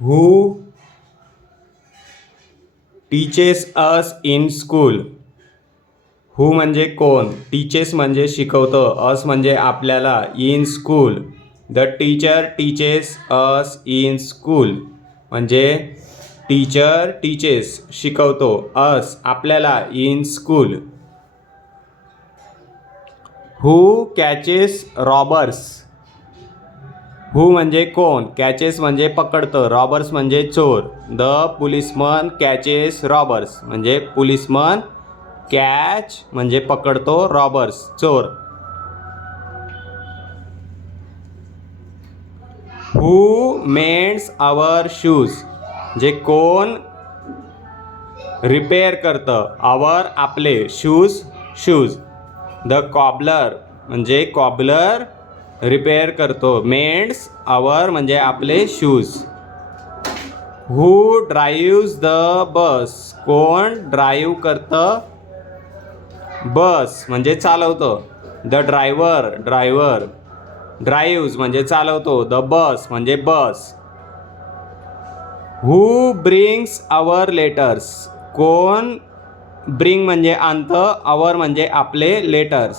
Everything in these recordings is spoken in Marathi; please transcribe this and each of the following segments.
Who teaches us in school. Who म्हणजे कोण, टीचेस म्हणजे शिकवतं, अस म्हणजे आपल्याला, in school. The teacher teaches us in school म्हणजे टीचर टीचेस शिकवतो, अस आपल्याला, in school. Who catches robbers. Who म्हणजे कोण, कॅचेस म्हणजे पकडतं, रॉबर्स म्हणजे चोर. द पुलिसमन कॅचेस रॉबर्स म्हणजे पुलिसमन कॅच म्हणजे पकडतो, रॉबर्स चोर. हू मेंड्स आवर शूज जे कोण रिपेअर करतं, आवर आपले, शूज शूज. द कॉबलर म्हणजे कॉबलर रिपेअर करतो, मेंड्स आवर म्हणजे आपले shoes. Who drives the bus कोण ड्राईव्ह करतं, बस म्हणजे चालवतं. The driver driver. ड्राईव्हज म्हणजे चालवतो, द बस म्हणजे bus. Who brings our letters कोण ब्रिंग म्हणजे आणतं, आवर म्हणजे आपले, letters.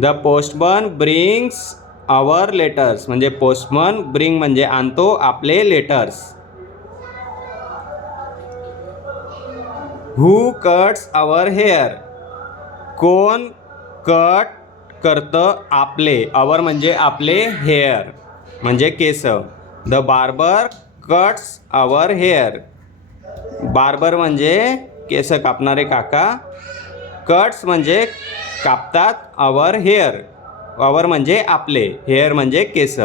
The postman brings our letters म्हणजे पोस्टमन, ब्रिंग म्हणजे आणतो, आपले letters. Who cuts our hair कोण कट करतं आपले, आवर म्हणजे आपले, हेअर म्हणजे केस. The barber cuts our hair. Barber म्हणजे केस कापणारे काका, कट्स म्हणजे कापतात, आवर हेअर, आवर म्हणजे आपले, हेअर म्हणजे केस.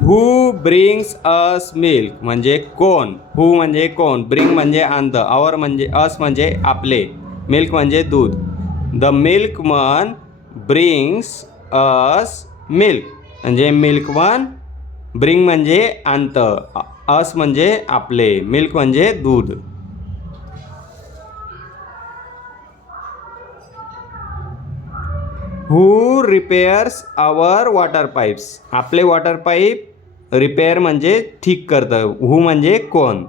हू ब्रिंग्स अस मिल्क म्हणजे कोण, हू म्हणजे कोण, ब्रिंग म्हणजे आणतं, आवर म्हणजे अस म्हणजे आपले, मिल्क म्हणजे दूध. द मिल्कमन ब्रिंग्स अस मिल्क म्हणजे मिल्कमन, ब्रिंग म्हणजे आणतं, अस म्हणजे आपले, मिल्क म्हणजे दूध. हू रिपेअर्स आवर वॉटर पाईप्स आपले वॉटर पाईप रिपेअर म्हणजे ठीक करतं, हू म्हणजे कोण.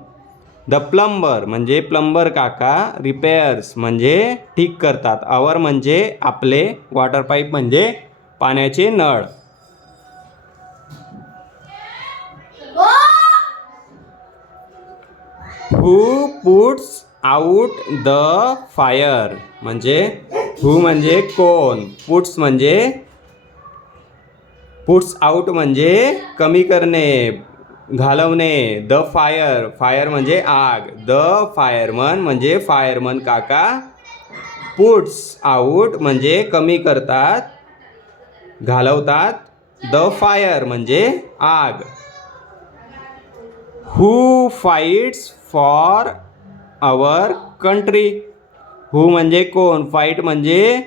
द प्लंबर म्हणजे प्लंबर काका, रिपेअर्स म्हणजे ठीक करतात, आवर म्हणजे आपले, वॉटर पाईप म्हणजे पाण्याचे नळ. हू पुट्स आउट द फायर म्हणजे हू म्हणजे कोण, पुट्स म्हणजे पुट्स आउट म्हणजे कमी करणे, घालवणे. द फायर फायर म्हणजे आग. द फायरमन म्हणजे फायरमन काका, पुट्स आउट म्हणजे कमी करतात, घालवतात, द फायर म्हणजे आग. हू फाईट्स फॉर आवर कंट्री हू म्हणजे कोण, फाईट म्हणजे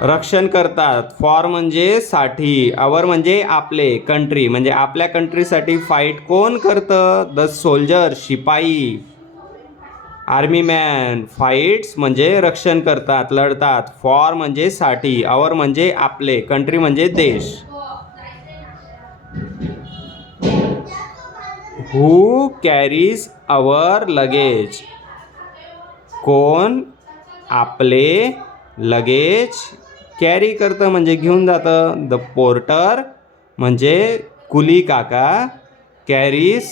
रक्षण करतात, फॉर म्हणजे साठी, आवर म्हणजे आपले, कंट्री म्हणजे आपल्या कंट्रीसाठी फाईट कोण करतं, द सोल्जर शिपाई. आर्मी मॅन फाईट्स म्हणजे रक्षण करतात, लढतात, फॉर म्हणजे साठी, आवर म्हणजे आपले, कंट्री म्हणजे देश. हू कॅरीज आवर लगेज कोण आपले लगेज कॅरी करतं म्हणजे घेऊन जातं. द पोर्टर म्हणजे कुली काका, कॅरीज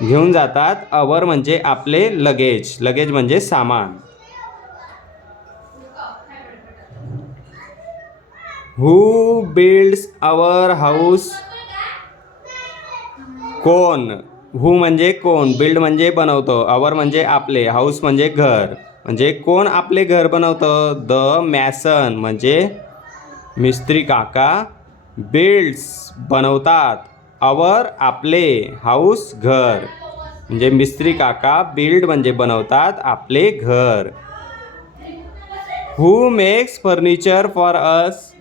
घेऊन जातात, आवर म्हणजे आपले, लगेज लगेज म्हणजे सामान. हू बिल्ड्स आवर हाऊस कोण, हू म्हणजे कोण, बिल्ड म्हणजे बनवतं, आवर म्हणजे आपले, हाऊस म्हणजे घर म्हणजे कोण आपले घर बनवतं. द मॅसन म्हणजे मिस्त्री काका, बिल्ड्स बनवतात, आवर आपले, हाऊस घर म्हणजे मिस्त्री काका, बिल्ड म्हणजे बनवतात, आपले घर. हू मेक्स फर्निचर फॉर अस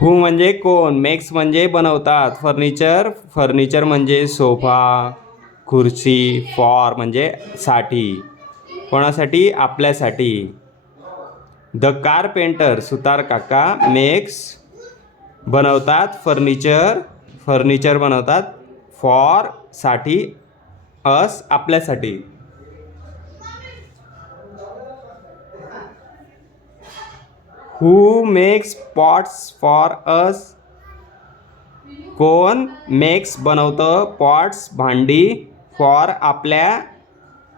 हू म्हणजे कोण, मेक्स म्हणजे बनवतात, फर्निचर फर्निचर म्हणजे सोफा, खुर्ची, फॉर म्हणजे साठी, कोणासाठी, आपल्यासाठी. द कारपेंटर सुतार काका, मेक्स बनवतात, फर्निचर बनवतात. फॉर साठी, अस आपल्यासाठी. हू मेक्स पॉट्स फॉर अस. कोण मेक्स बनवतं पॉट्स भांडी फॉर आपल्यासाठी,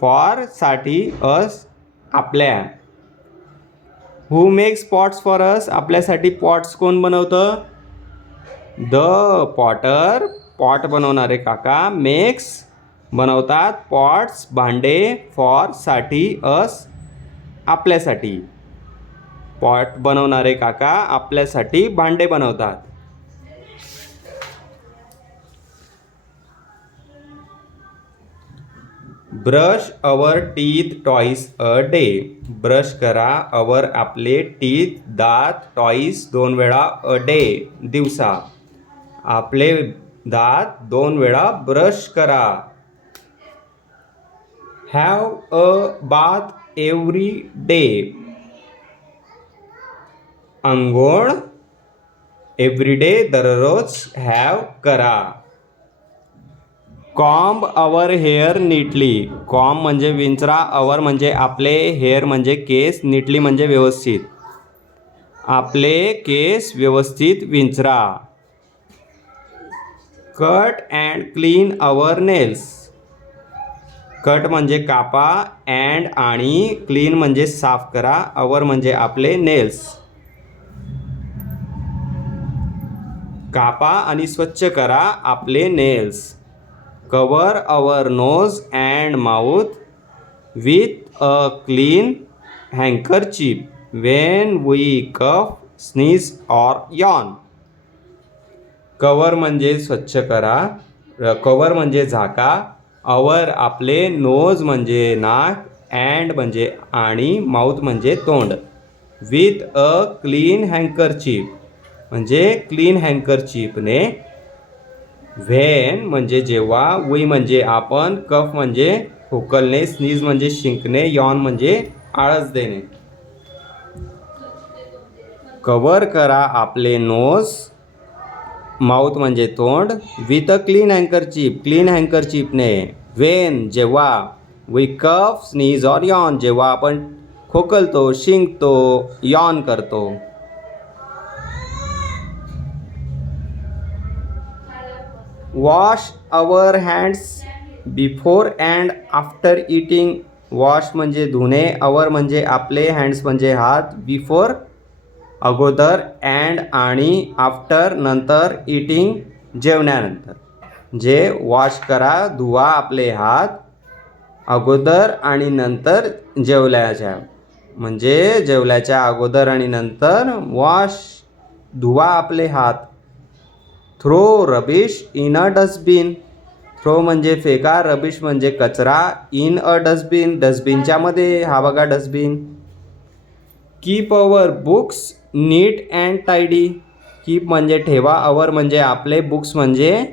फॉर साठी, अस आपल्या. हू मेक्स पॉट्स फॉर अस. आपल्यासाठी पॉट्स कोण बनवतं. द पॉटर, पॉट बनवणारे काका. मेक्स बनवतात पॉट्स भांडे फॉर साठी, अस आपल्यासाठी. पॉट बनवणारे काका आपल्यासाठी भांडे बनवतात. Brush our teeth twice a day. Brush करा अवर आपले, टीथ दात, टॉईस 2 वेळा, अ डे दिवसा. आपले दात 2 वेळा ब्रश करा. Have a bath every day. अंघोळ एव्हरीडे दररोज, हॅव करा. Comb our hair neatly. Comb म्हणजे विंचरा, अवर म्हणजे आपले, हेअर म्हणजे केस, नीटली म्हणजे व्यवस्थित. आपले केस व्यवस्थित विंचरा. Cut and clean our nails. Cut म्हणजे कापा, अँड आणि, क्लीन म्हणजे साफ करा, अवर म्हणजे आपले नेल्स. कापा आणि स्वच्छ करा आपले nails. Cover our nose and mouth with a clean handkerchief when we cough, sneeze or yawn. Cover म्हणजे स्वच्छ करा, कवर म्हणजे झाका, अवर आपले, नोज म्हणजे नाक, अँड म्हणजे आणि, माउथ म्हणजे तोंड. विथ अ क्लीन हँकरचीफ म्हणजे क्लीन हँकरचीफने. व्हेन म्हणजे जेव्हा, वी म्हणजे आपण, कफ म्हणजे खोकलणे, स्नीज म्हणजे शिंकणे, यॉन म्हणजे आळस देणे. कवर करा आपले नोज, माउथ म्हणजे तोंड, with a clean handkerchief clean हँकरचीफने. व्हेन जेव्हा, we cough, sneeze or yawn जेव्हा आपण खोकलतो, शिंकतो, यॉन करतो. Wash our hands before and after eating. Wash म्हणजे धुणे, अवर म्हणजे आपले, हँड्स म्हणजे हात, बिफोर अगोदर, अँड आणि, आफ्टर नंतर, इटिंग जेवण्यानंतर. जे वॉश करा, धुवा आपले हात अगोदर आणि नंतर जेवल्याच्या, म्हणजे जेवल्याच्या अगोदर आणि नंतर वॉश, धुवा आपले हात. Throw rubbish in a dustbin. Throw म्हणजे फेका, रबिश म्हणजे कचरा, इन अ डस्टबिन डस्टबिनच्या मध्ये, हा बघा dustbin. Keep our books neat and tidy. Keep म्हणजे ठेवा, अवर म्हणजे आपले, बुक्स म्हणजे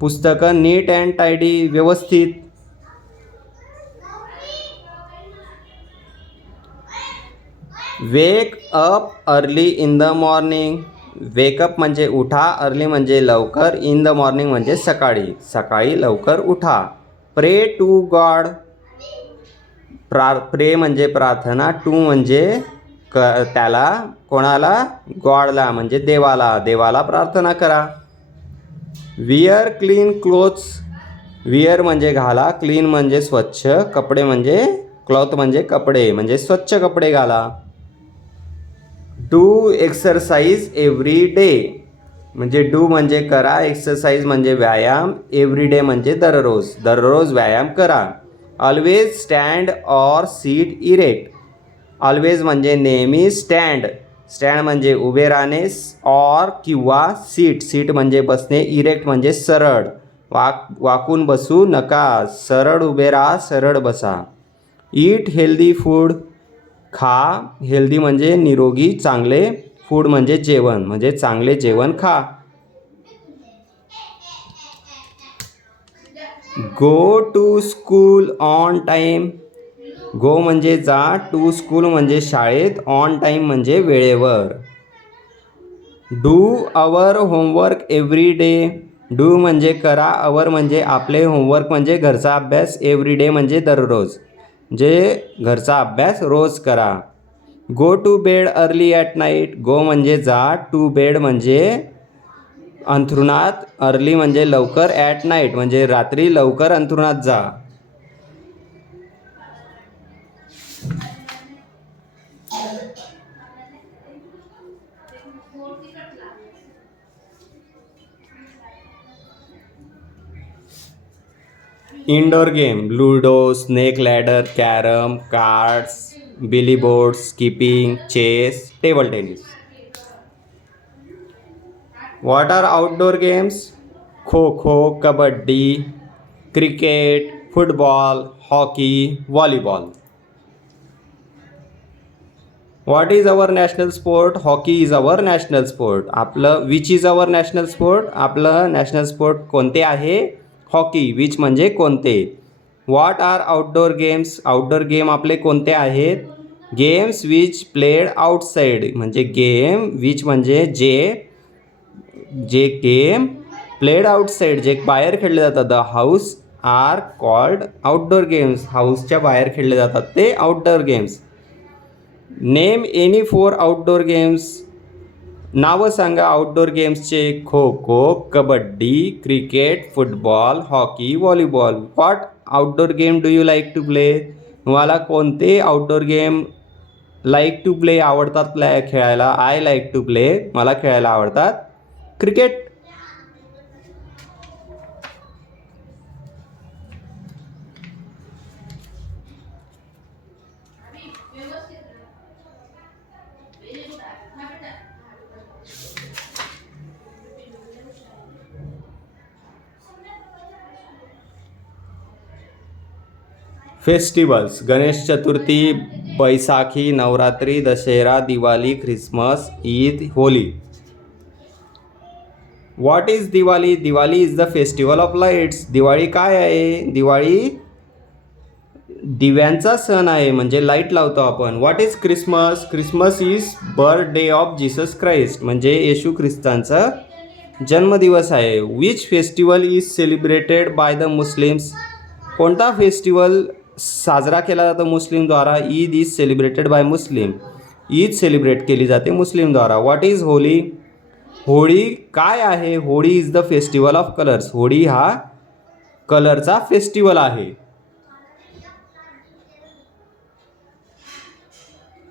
पुस्तकं, नीट अँड टायडी व्यवस्थित. Wake up early in the morning. Wake up म्हणजे उठा, अर्ली म्हणजे लवकर, इन द मॉर्निंग म्हणजे सकाळी, सकाळी लवकर उठा. प्रे टू गॉड. प्रे म्हणजे प्रार्थना, टू म्हणजे त्याला, कोणाला, गॉडला म्हणजे देवाला, देवाला प्रार्थना करा. Where clean clothes. विअर म्हणजे घाला, क्लीन म्हणजे स्वच्छ, कपडे म्हणजे, क्लॉथ म्हणजे कपडे, म्हणजे स्वच्छ कपडे घाला. Do exercise every day. म्हणजे डू म्हणजे करा, एक्सरसाइज म्हणजे व्यायाम, एव्हरी डे म्हणजे दररोज, दररोज व्यायाम करा. Always stand or seat erect. Always म्हणजे नेहमी, स्टँड, स्टँड म्हणजे उभे राहणे, ऑर किंवा, सीट, सीट म्हणजे बसणे, इरेक्ट म्हणजे सरळ, वाकून बसू नका, सरळ उभे राहा, सरळ बसा. Eat healthy food. खा, हेल्दी म्हणजे निरोगी, चांगले, फूड म्हणजे जेवण, म्हणजे चांगले जेवण खा. Go to school on time. Go म्हणजे जा, टू स्कूल म्हणजे शाळेत, ऑन टाईम म्हणजे वेळेवर. Do our homework every day. Do म्हणजे करा, अवर म्हणजे आपले, होमवर्क म्हणजे घरचा अभ्यास, एव्हरी डे म्हणजे दररोज, जे घरचा अभ्यास रोज करा. Go to bed early at night. Go म्हणजे जा, टू बेड म्हणजे अंथरुणात, अर्ली म्हणजे लवकर, ॲट नाईट म्हणजे रात्री लवकर अंथरुणात जा. Indoor game ludo, snake ladder, carrom, cards, बिली board, skipping, chess, table tennis. What are outdoor games? Kho kho, kabaddi, cricket, football, hockey, volleyball. What is our national sport? Hockey is our national sport. आपलं which is our national sport? आपलं नॅशनल स्पोर्ट कोणते आहे? हॉकी. विच म्हणजे कोणते. What are outdoor games? Outdoor game आपले कोणते आहेत? गेम्स विच प्लेड आउटसाईड म्हणजे गेम, विच म्हणजे जे गेम, प्लेड आउटसाईड जे बाहेर खेळले जातात, the house are called outdoor games. हाऊसच्या बाहेर खेळले जातात ते outdoor games. Name any 4 outdoor games. नावं सांगा आउटडोर गेम्सचे. Kho kho, kabaddi, cricket, football, hockey, volleyball. What outdoor game do you like to play? तुम्हाला कोणते outdoor game like to play आवडतात खेळायला? आय लाईक टू प्ले, मला खेळायला आवडतात cricket. Festivals Ganesh Chaturthi, Baisakhi, Navratri, Dussehra, Diwali, Christmas, Eid, Holy. What is Diwali? Diwali is the festival of lights. Diwali काय आहे? दिवाळी दिव्यांचा सण आहे म्हणजे लाईट लावतो आपण. What is Christmas? Christmas is birthday of Jesus Christ म्हणजे येशू ख्रिस्तांचा जन्मदिवस आहे. Which festival is celebrated by the Muslims? कोणता फेस्टिवल साजरा केला जातो मुस्लिमद्वारा? Eid is celebrated by Muslim. Eid celebrate केली जाते मुस्लिमद्वारा. What is Holi? होळी काय आहे? Holi is the festival of colours. Holi हा कलरचा फेस्टिवल आहे.